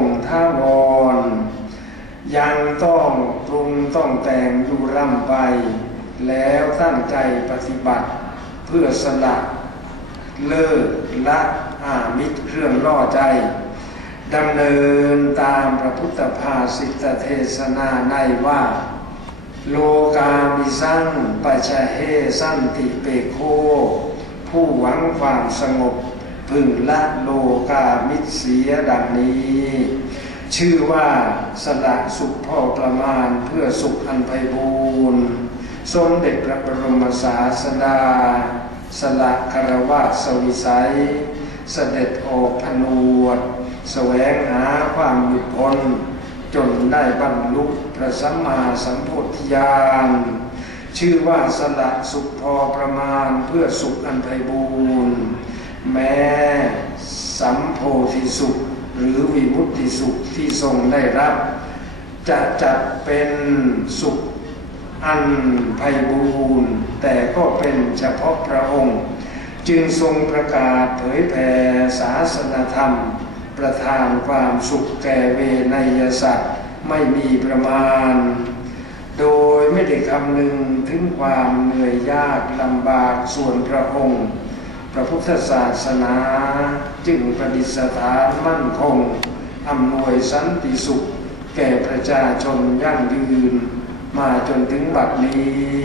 งท่าวร ยังต้องปรุงต้องแต่งอยู่ร่ำไป แล้วตั้งใจปฏิบัติเพื่อสละเลิกละอามิตรเครื่องล่อใจดำเนินตามพระพุทธภาสิตเทศนาในว่า โลกามิสังปัจเฮสันติเปโค ผู้หวังความสงบ พึงละโลกามิเสียดังนี้ ชื่อว่าสละสุขพอประมาณเพื่อสุขอันไพบูรณ์สมเด็จพระบรมศาสดา สละคารวะสวิสัย เสด็จออกพนวดแสวงหาความหยุดพ้นจนได้บรรลุพระสัมมาสัมพุทธญาณชื่อว่าสละสุขพอประมาณเพื่อสุขอันไพบูรณ์ แม้สัมโพธิสุข หรือวิมุตติสุขที่ทรงได้รับ จะจัดเป็นสุขอันไพบูรณ์แต่ก็เป็นเฉพาะพระองค์ จึงทรงประกาศเผยแผ่ศาสนธรรม ประทานความสุขแก่เวนยสัตว์ไม่มีประมาณ โดยไม่ได้คำนึงถึงความเหนื่อยยากลำบากส่วนพระองค์ พระพุทธศาสนาจึงประดิษฐานมั่นคงอำนวยสันติสุข แก่ประชาชนยั่งยืน มาจนถึงบัดนี้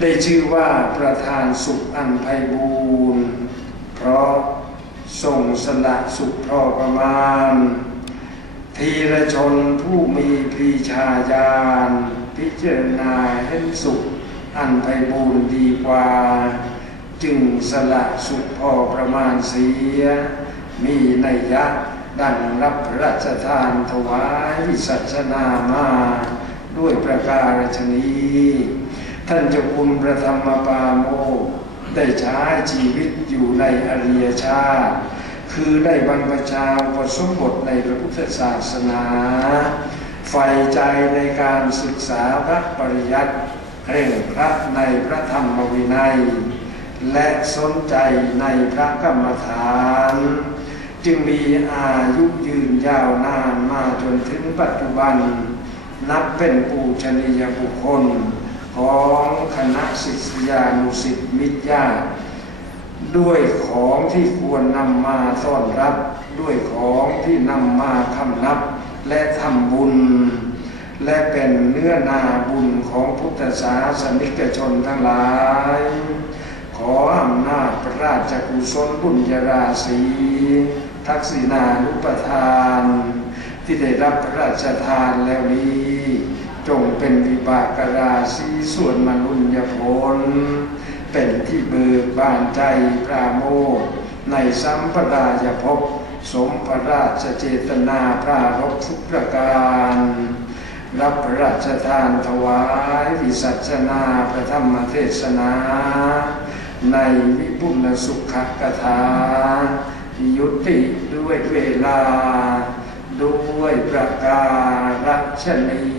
ได้ชื่อว่าประธานสุขอันไพบูรณ์เพราะทรงสละสุขพอประมาณ ทีละชนผู้มีปรีชาญาณพิจารณาเห็นสุขอันไพบูรณ์ดีกว่า จึงสละสุขพอประมาณเสีย มีนัยยะดังรับพระราชทานถวายสัชนามาด้วยประการชนีท่านเจ้าคุณพระธรรมปาโมกได้ใช้ชีวิตอยู่ในอริยชาติ คือได้บรรพชาอุปสมบทในพระพุทธศาสนาใฝ่ใจในการศึกษาพระปริยัติเร่งครัดในพระธรรมวินัย และสนใจในพระกรรมฐาน จึงมีอายุยืนยาวนานมาจนถึงปัจจุบัน นับเป็นปูชนียบุคคล ของคณะศิษยานุสิตมิตรญาติด้วยของที่ควรนำมาต้อนรับ ด้วยของที่นำมาคำนับ และทำบุญ และเป็นเนื้อนาบุญของพุทธศาสนิกชนทั้งหลาย พระราชกุศลบุญญาราศีทักษิณานุปทาน ที่ได้รับพระราชทานแล้วนี้ จงเป็นวิบากราศีส่วนมนุญญผล เป็นที่เบิกบานใจปราโมทในสัมปรายภพสมพระราชเจตนาพระรบทุกประการ รับพระราชทานถวายวิสัชนาพระธรรมเทศนา ในวิบุญสุขกถายุติด้วยเวลา ด้วยประการัชนี